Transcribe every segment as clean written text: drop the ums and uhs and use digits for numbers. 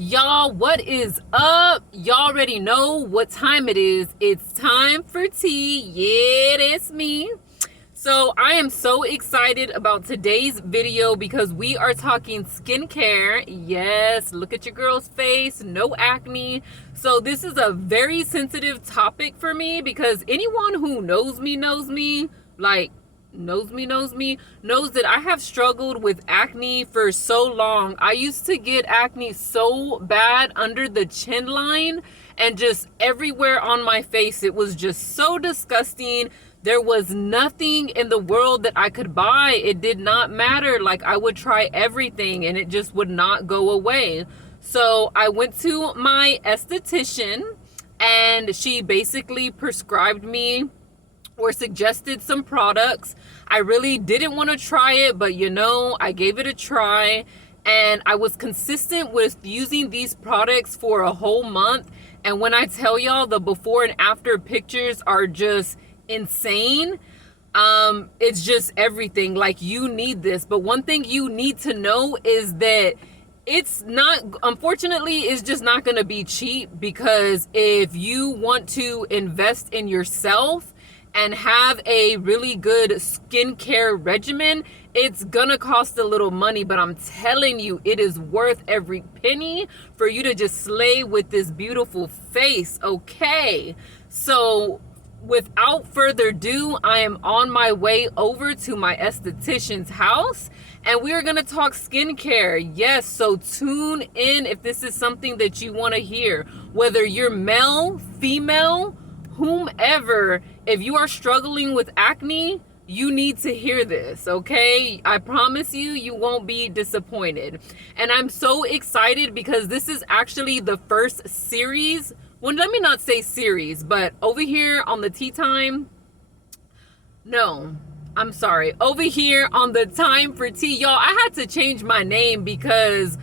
Y'all, what is up? Y'all already know what time it is. It's time for tea. Yeah, that's me. So I am so excited about today's video because we are talking skincare. Yes, look at your girl's face, no acne. So this is a very sensitive topic for me because anyone who knows me, like knows that I have struggled with acne for so long. I used to get acne so bad under the chin line and just everywhere on my face. It was just so disgusting. There was nothing in the world that I could buy. It did not matter. Like, I would try everything and it just would not go away. So I went to my esthetician and she basically prescribed me or suggested some products. I really didn't want to try it, but I gave it a try and I was consistent with using these products for a whole month. And when I tell y'all, the before and after pictures are just insane. It's just everything. Like, you need this. But one thing you need to know is that it's not, unfortunately, it's just not going to be cheap, because if you want to invest in yourself and have a really good skincare regimen, it's gonna cost a little money, but I'm telling you, it is worth every penny for you to just slay with this beautiful face, okay? So without further ado, I am on my way over to my esthetician's house and we are going to talk skincare. Yes, so tune in if this is something that you want to hear. Whether you're male, female, whomever, if you are struggling with acne, you need to hear this, okay? I promise you, you won't be disappointed. And I'm so excited because this is actually the first series. Well, let me not say series, but over here on the Tea Time, no, I'm sorry. Over here on the Time for Tea, y'all, I had to change my name because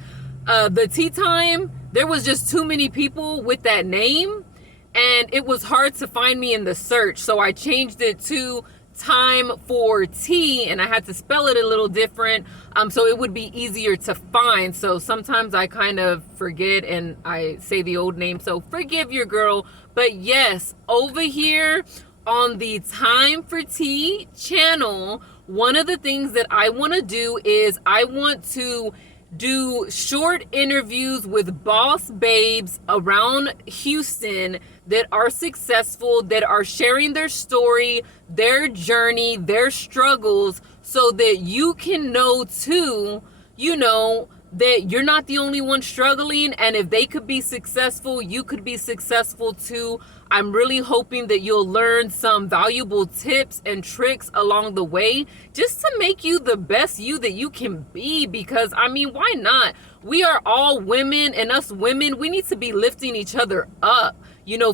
the Tea Time, there was just too many people with that name and it was hard to find me in the search. So I changed it to Time for Tea, and I had to spell it a little different so it would be easier to find. So sometimes I kind of forget and I say the old name, so forgive your girl. But yes, over here on the Time for Tea channel, one of the things that I want to do is I want to do short interviews with boss babes around Houston that are successful, that are sharing their story, their journey, their struggles, so that you can know too, that you're not the only one struggling, and if they could be successful, you could be successful too. I'm really hoping that you'll learn some valuable tips and tricks along the way, just to make you the best you that you can be, because I mean, why not? We are all women, and us women, we need to be lifting each other up,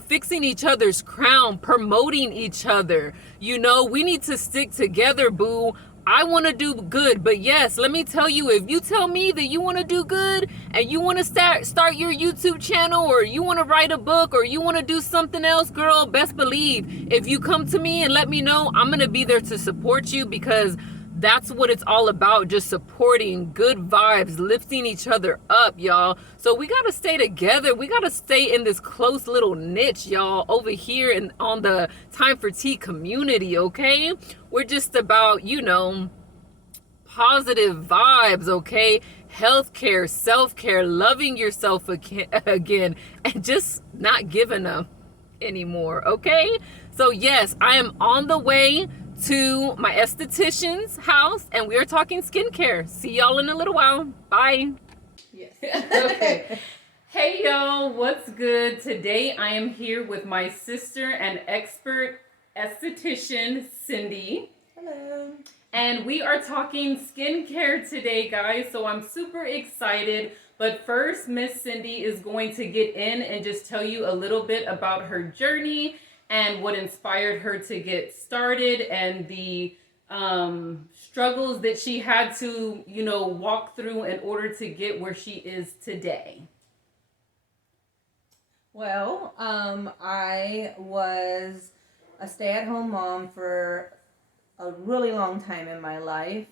fixing each other's crown, promoting each other. We need to stick together, boo. I want to do good, but yes, let me tell you, if you tell me that you want to do good and you want to start your YouTube channel, or you want to write a book, or you want to do something else, girl, best believe if you come to me and let me know, I'm going to be there to support you, because that's what it's all about, just supporting, good vibes, lifting each other up, y'all. So we got to stay together. We got to stay in this close little niche, y'all, over here and on the Time for Tea community, okay? We're just about, positive vibes, okay? Healthcare, self-care, loving yourself again, and just not giving up anymore, okay? So yes, I am on the way to my esthetician's house and we are talking skincare. See y'all in a little while. Bye. Yes. Okay. Hey y'all, what's good? Today I am here with my sister and expert esthetician, Cindy. Hello. And we are talking skincare today, guys. So I'm super excited. But first, Miss Cindy is going to get in and just tell you a little bit about her journey and what inspired her to get started, and the struggles that she had to, walk through in order to get where she is today. Well, I was a stay-at-home mom for a really long time in my life.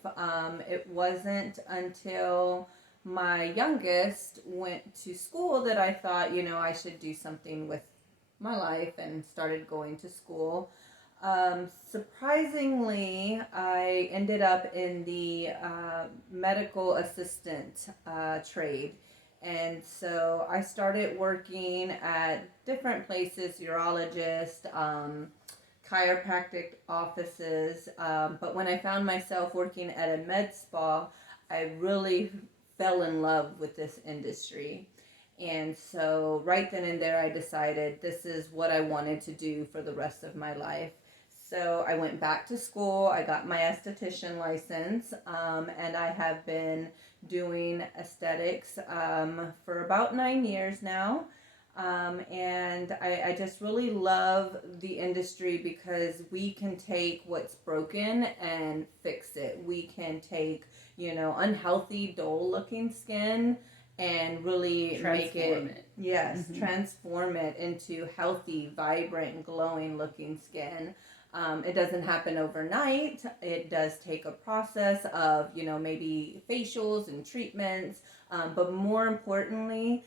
It wasn't until my youngest went to school that I thought, I should do something with my life and started going to school. Surprisingly, I ended up in the medical assistant trade. And so I started working at different places, urologist, chiropractic offices. But when I found myself working at a med spa, I really fell in love with this industry. And so right then and there, I decided this is what I wanted to do for the rest of my life. So I went back to school, I got my esthetician license, and I have been doing aesthetics for about 9 years now. And I just really love the industry because we can take what's broken and fix it. We can take, unhealthy, dull looking skin and really make it, yes, transform it into healthy, vibrant, glowing looking skin. It doesn't happen overnight. It does take a process of, maybe facials and treatments, but more importantly,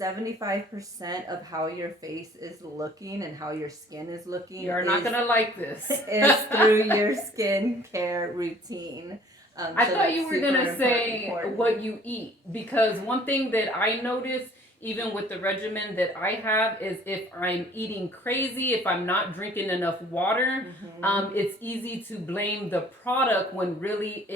75% of how your face is looking and how your skin is looking. You're not going to like this. Is through your skincare routine. I thought you were going to say what you eat, because one thing that I notice, even with the regimen that I have, is if I'm eating crazy, if I'm not drinking enough water, it's easy to blame the product when really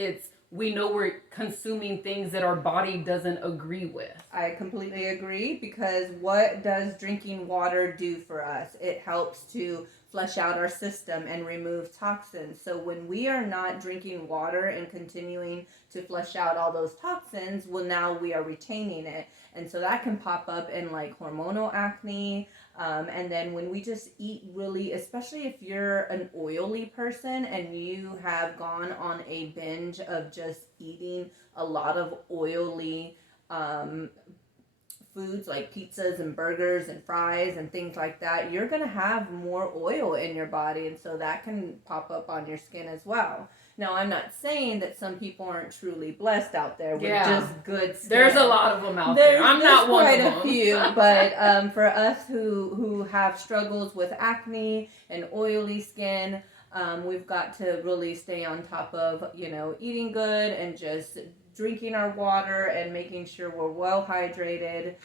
we know we're consuming things that our body doesn't agree with. I completely agree, because what does drinking water do for us? It helps to flush out our system and remove toxins. So when we are not drinking water and continuing to flush out all those toxins, well, now we are retaining it. And so that can pop up in like hormonal acne. And then when we just eat really, especially if you're an oily person and you have gone on a binge of just eating a lot of oily foods like pizzas and burgers and fries and things like that, you're going to have more oil in your body. And so that can pop up on your skin as well. Now, I'm not saying that some people aren't truly blessed out there with just good skin. There's a lot of them out there. I'm not one of them. There's quite a few, but for us who have struggles with acne and oily skin, we've got to really stay on top of, eating good and just drinking our water and making sure we're well hydrated,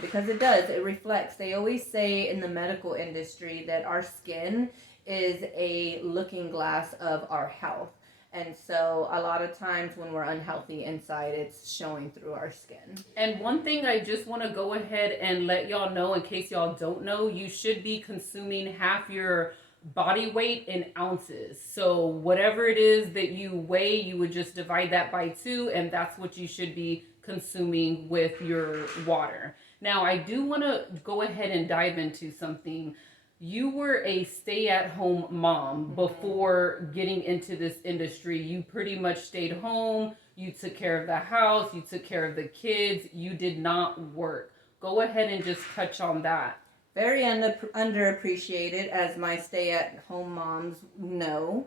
because it reflects. They always say in the medical industry that our skin is a looking glass of our health. And so a lot of times when we're unhealthy inside, it's showing through our skin. And one thing I just want to go ahead and let y'all know, in case y'all don't know, you should be consuming half your body weight in ounces. So whatever it is that you weigh, you would just divide that by 2, and that's what you should be consuming with your water. Now, I do want to go ahead and dive into something. You were a stay-at-home mom before getting into this industry. You pretty much stayed home. You took care of the house. You took care of the kids. You did not work. Go ahead and just touch on that. Very underappreciated, as my stay-at-home moms know.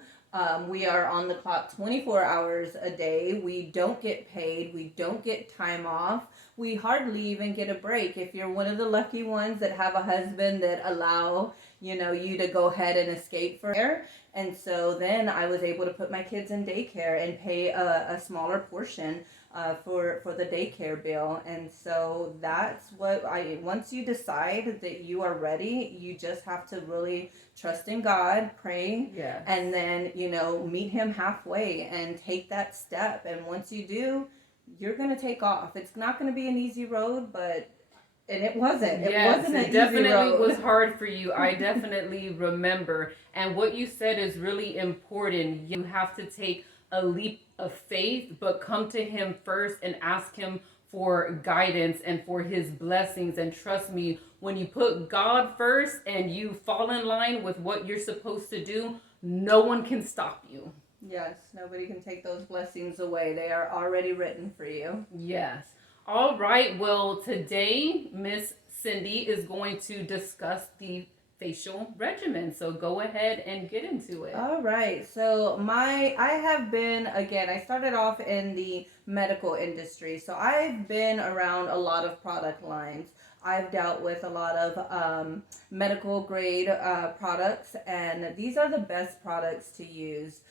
We are on the clock 24 hours a day. We don't get paid. We don't get time off. We hardly even get a break. If you're one of the lucky ones that have a husband that allow, you to go ahead and escape for air. And so then I was able to put my kids in daycare and pay a smaller portion for the daycare bill. And so that's what once you decide that you are ready, you just have to really trust in God, pray, and then, meet him halfway and take that step. And once you do, you're going to take off. It's not going to be an easy road, and it wasn't. It wasn't an easy road. It definitely was hard for you. I definitely remember. And what you said is really important. You have to take a leap of faith, but come to him first and ask him for guidance and for his blessings. And trust me, when you put God first and you fall in line with what you're supposed to do, no one can stop you. Yes, nobody can take those blessings away. They are already written for you. Yes. All right. Well, today, Miss Cindy is going to discuss the facial regimen. So go ahead and get into it. All right. So I have been, again, I started off in the medical industry. So I've been around a lot of product lines. I've dealt with a lot of medical grade products, and these are the best products to use.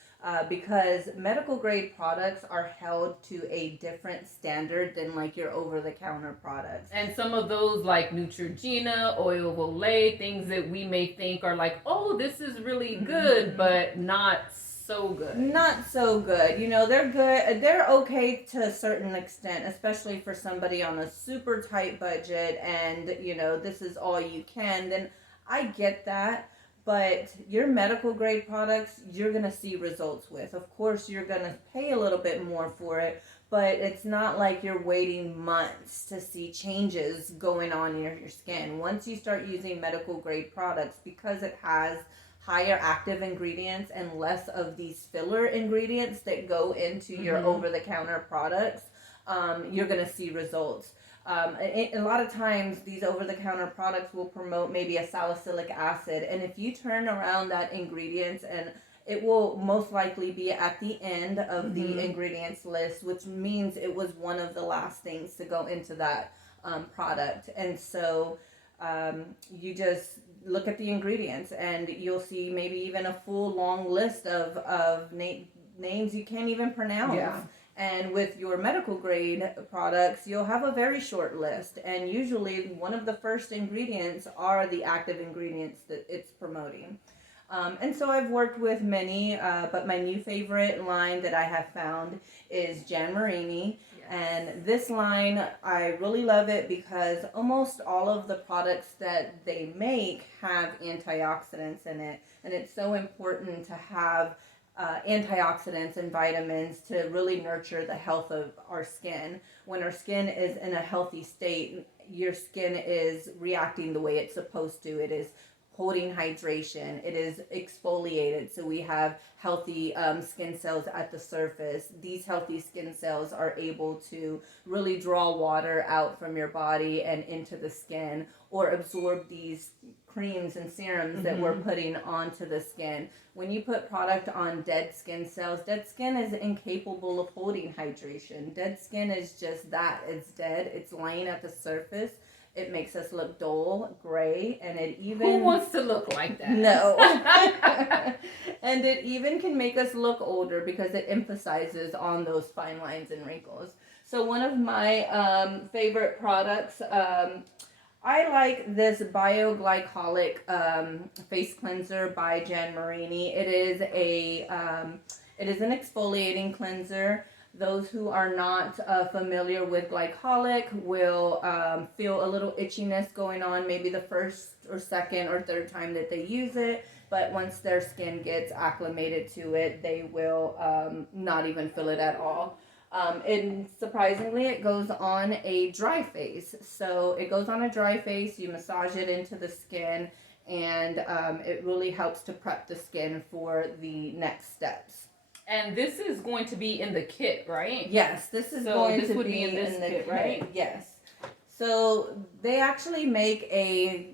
Because medical grade products are held to a different standard than like your over the counter products. And some of those like Neutrogena, Oil of Olay, things that we may think are like, oh, this is really good, but not so good. Not so good. You know, they're good. They're okay to a certain extent, especially for somebody on a super tight budget and, you know, this is all you can. Then I get that. But your medical grade products, you're going to see results with. Of course, you're going to pay a little bit more for it, but it's not like you're waiting months to see changes going on in your skin. Once you start using medical grade products, because it has higher active ingredients and less of these filler ingredients that go into your over-the-counter products, you're going to see results. A lot of times these over-the-counter products will promote maybe a salicylic acid, and if you turn around that ingredients, and it will most likely be at the end of the ingredients list, which means it was one of the last things to go into that product. And so you just look at the ingredients and you'll see maybe even a full long list of names you can't even pronounce. Yeah. And with your medical grade products, you'll have a very short list. And usually one of the first ingredients are the active ingredients that it's promoting. And so I've worked with many, but my new favorite line that I have found is Jan Marini. Yes. And this line, I really love it because almost all of the products that they make have antioxidants in it. And it's so important to have antioxidants and vitamins to really nurture the health of our skin. When our skin is in a healthy state, your skin is reacting the way it's supposed to. It is holding hydration. It is exfoliated, so we have healthy skin cells at the surface. These healthy skin cells are able to really draw water out from your body and into the skin, or absorb these creams and serums that we're putting onto the skin. When you put product on dead skin cells, dead skin is incapable of holding hydration. Dead skin is just that. It's dead. It's laying at the surface. It makes us look dull, gray, and it even... Who wants to look like that? No. And it even can make us look older because it emphasizes on those fine lines and wrinkles. So one of my favorite products, I like this bioglycolic face cleanser by Jan Marini. It is an exfoliating cleanser. Those who are not familiar with glycolic will feel a little itchiness going on maybe the first or second or third time that they use it. But once their skin gets acclimated to it, they will not even feel it at all. And surprisingly, it goes on a dry face. So it goes on a dry face, you massage it into the skin, and it really helps to prep the skin for the next steps. And this is going to be in the kit, right? Yes, this is going to be in this kit, right? Yes. So they actually make a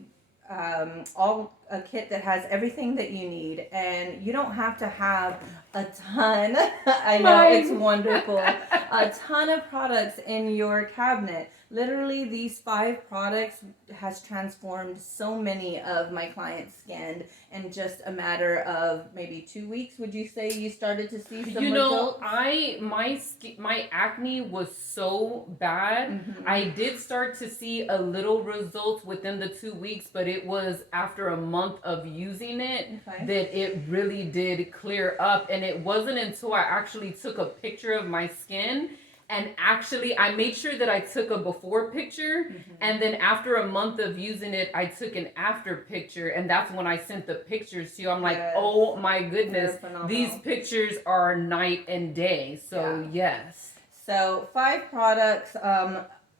kit that has everything that you need, and you don't have to have a ton. I know it's wonderful. A ton of products in your cabinet. Literally, these 5 products has transformed so many of my clients' skin in just a matter of maybe 2 weeks. Would you say you started to see some results? My acne was so bad. I did start to see a little results within the 2 weeks, but it was after a month of using it that it really did clear up. And it wasn't until I actually took a picture of my skin. And actually, I made sure that I took a before picture, and then after a month of using it, I took an after picture, and that's when I sent the pictures to you. I'm like, oh my goodness, these pictures are night and day. So yes. So 5 products.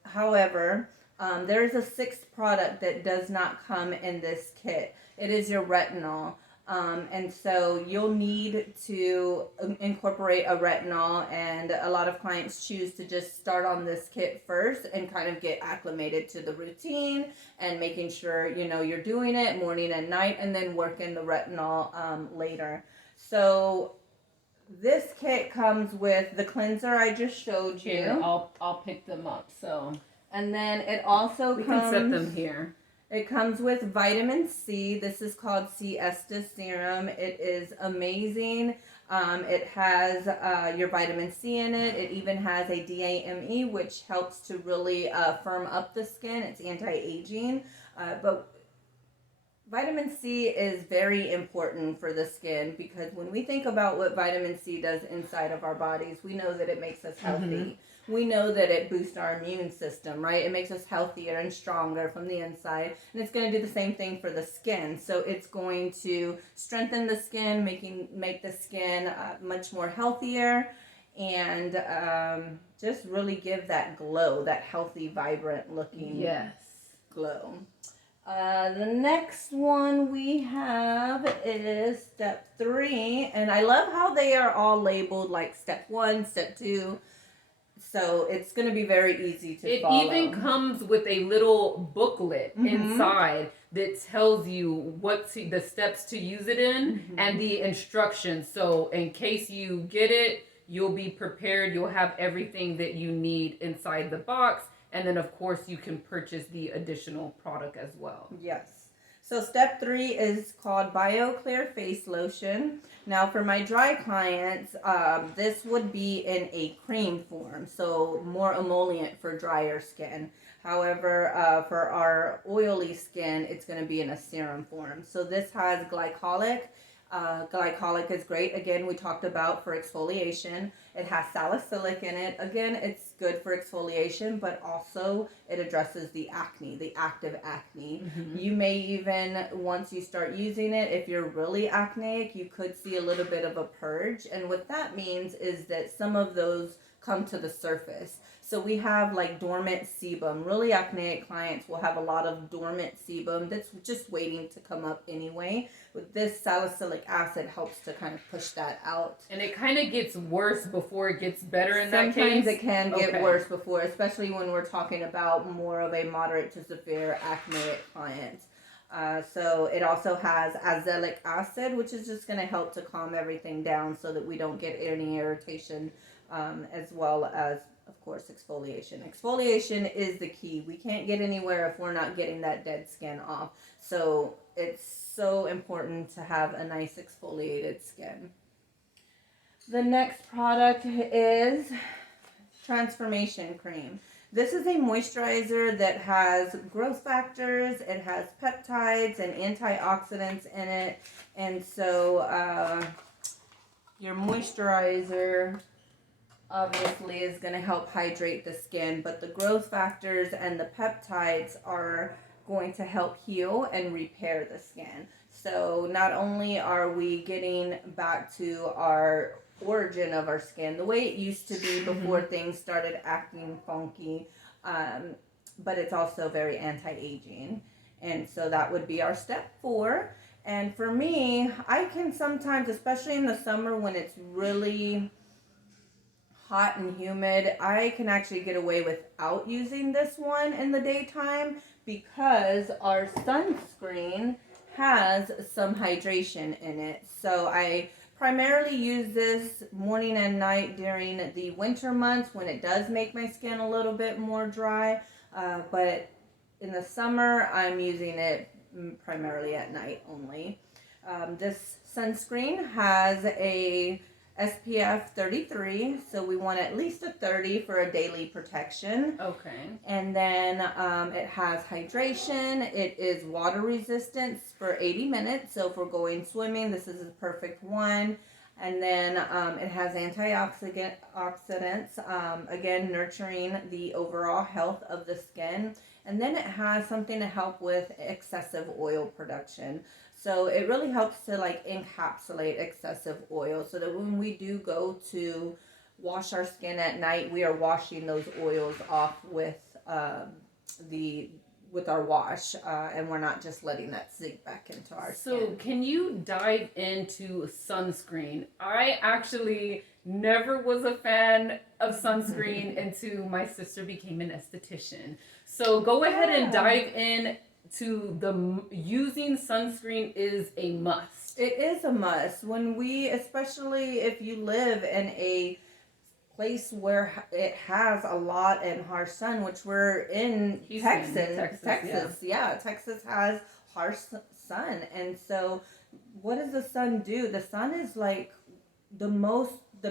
However, there is a 6th product that does not come in this kit. It is your retinol. And so you'll need to incorporate a retinol, and a lot of clients choose to just start on this kit first and kind of get acclimated to the routine and making sure, you know, you're doing it morning and night, and then work in the retinol later. So this kit comes with the cleanser I just showed you. Here, I'll pick them up. So, and then it also we comes, can set them here. It comes with vitamin C. This is called Siesta Serum. It is amazing. It has your vitamin C in it. It even has a DAME, which helps to really firm up the skin. It's anti-aging. But vitamin C is very important for the skin, because when we think about what vitamin C does inside of our bodies, we know that it makes us healthy. Mm-hmm. We know that it boosts our immune system, right? It makes us healthier and stronger from the inside. And it's going to do the same thing for the skin. So it's going to strengthen the skin, make the skin much more healthier, and just really give that glow, that healthy, vibrant looking glow. The next one we have is step 3. And I love how they are all labeled like step 1, step 2. So it's going to be very easy to follow. It even comes with a little booklet inside that tells you the steps to use it in and the instructions. So in case you get it, you'll be prepared. You'll have everything that you need inside the box. And then, of course, you can purchase the additional product as well. Yes. So step 3 is called BioClear Face Lotion. Now for my dry clients, this would be in a cream form, so more emollient for drier skin. However, for our oily skin, it's going to be in a serum form. So this has glycolic. Glycolic is great. Again, we talked about for exfoliation. It has salicylic in it. Again, it's good for exfoliation, but also it addresses the acne, the active acne. You may even, once you start using it, if you're really acneic, you could see a little bit of a purge. And what that means is that some of those come to the surface. So we have like dormant sebum. Really acneic clients will have a lot of dormant sebum that's just waiting to come up anyway. With this, salicylic acid helps to kind of push that out. And it kind of gets worse before it gets better in that case? Sometimes it can get worse before, especially when we're talking about more of a moderate to severe acneic client. So it also has azelaic acid, which is just going to help to calm everything down so that we don't get any irritation, as well as, of course, exfoliation. Exfoliation is the key. We can't get anywhere if we're not getting that dead skin off. So it's so important to have a nice exfoliated skin. The next product is Transformation Cream. This is a moisturizer that has growth factors, it has peptides and antioxidants in it. And so your moisturizer obviously is going to help hydrate the skin, but the growth factors and the peptides are going to help heal and repair the skin. So not only are we getting back to our origin of our skin, the way it used to be before things started acting funky, but it's also very anti-aging. And so that would be our step 4. And for me, I can sometimes, especially in the summer when it's really hot and humid, I can actually get away without using this one in the daytime, because our sunscreen has some hydration in it. So I primarily use this morning and night during the winter months when it does make my skin a little bit more dry. But in the summer, I'm using it primarily at night only. This sunscreen has a SPF 33, so we want at least a 30 for a daily protection. Okay. And then it has hydration. It is water resistance for 80 minutes. So if we're going swimming, this is a perfect one. And then it has antioxidants, again, nurturing the overall health of the skin. And then it has something to help with excessive oil production. So it really helps to like encapsulate excessive oil, so that when we do go to wash our skin at night, we are washing those oils off with with our wash, and we're not just letting that sink back into our So skin. can you dive into sunscreen? I actually never was a fan of sunscreen until my sister became an esthetician. So go ahead and dive in to the using sunscreen is a must. It is a must. When we, especially if you live in a place where it has a lot and harsh sun, which we're in Houston, Texas. Yeah, Texas has harsh sun. And so what does the sun do? The sun is like the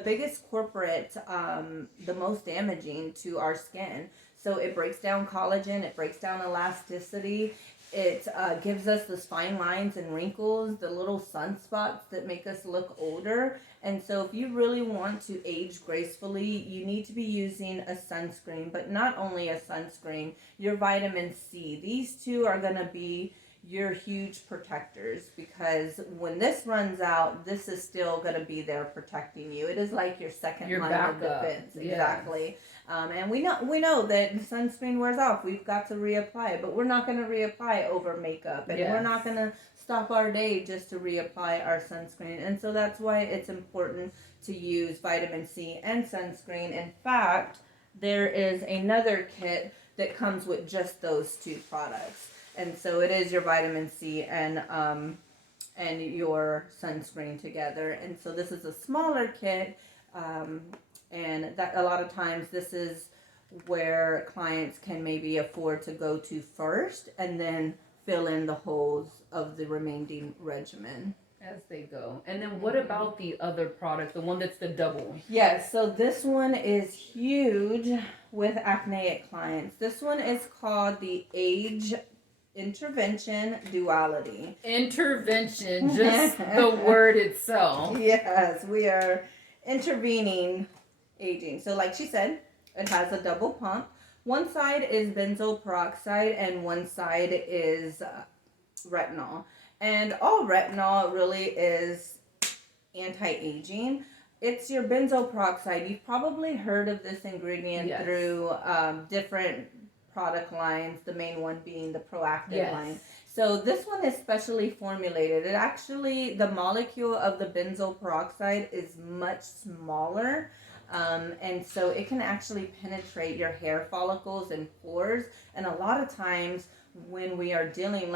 biggest corporate, the most damaging to our skin. So it breaks down collagen, it breaks down elasticity, it gives us those fine lines and wrinkles, the little sunspots that make us look older. And so if you really want to age gracefully, you need to be using a sunscreen, but not only a sunscreen, your vitamin C. These two are going to be your huge protectors, because when this runs out, this is still going to be there protecting you. It is like your second line of defense. Yes. Exactly. And we know that sunscreen wears off. We've got to reapply it, but we're not going to reapply over makeup, and we're not going to stop our day just to reapply our sunscreen. And so that's why it's important to use vitamin C and sunscreen. In fact, there is another kit that comes with just those two products. And so it is your vitamin C and your sunscreen together. And so this is a smaller kit, and that a lot of times this is where clients can maybe afford to go to first, and then fill in the holes of the remaining regimen as they go. And then what about the other product, the one that's the double? Yes, so this one is huge with acneic clients. This one is called the Age Intervention Duality. Intervention, just the word itself. Yes, we are intervening aging. So like she said, it has a double pump. One side is benzoyl peroxide and one side is retinol. And all retinol really is anti-aging. It's your benzoyl peroxide. You've probably heard of this ingredient through different product lines, the main one being the Proactive line. So this one is specially formulated. It actually, the molecule of the benzoyl peroxide is much smaller, and so it can actually penetrate your hair follicles and pores. And a lot of times when we are dealing,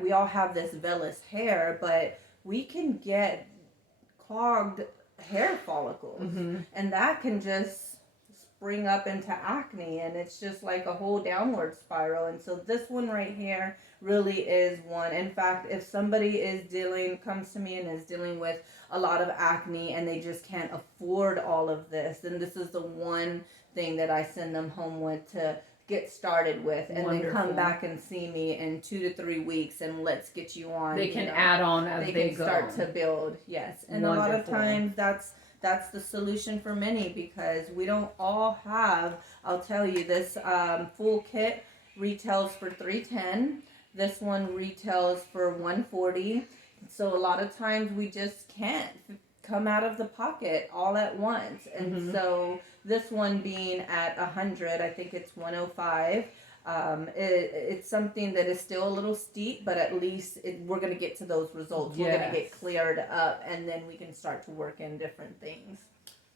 we all have this vellus hair, but we can get clogged hair follicles, and that can just spring up into acne, and it's just like a whole downward spiral. And so this one right here really is one. In fact, if somebody comes to me and is dealing with a lot of acne and they just can't afford all of this, then this is the one thing that I send them home with to get started with, and then come back and see me in 2 to 3 weeks, and let's get you on. They can add on as they go. Start to build. Yes. And a lot of times that's the solution for many, because we don't all have, I'll tell you, this full kit retails for $310. This one retails for $140. So a lot of times we just can't come out of the pocket all at once. And so this one being at $100, I think it's $105. It's something that is still a little steep, but at least we're going to get to those results. We're going to get cleared up, and then we can start to work in different things.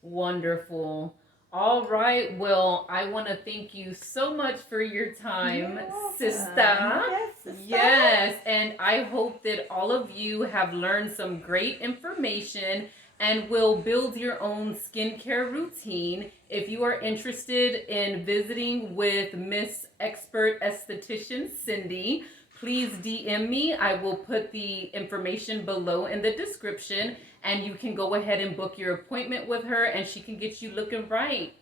Wonderful. All right. Well, I want to thank you so much for your time, sister. Yes, sister. Yes. And I hope that all of you have learned some great information and will build your own skincare routine. If you are interested in visiting with Miss Expert Esthetician Cindy, please DM me. I will put the information below in the description, and you can go ahead and book your appointment with her, and she can get you looking right.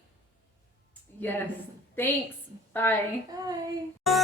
Yes. Thanks. Bye. Bye.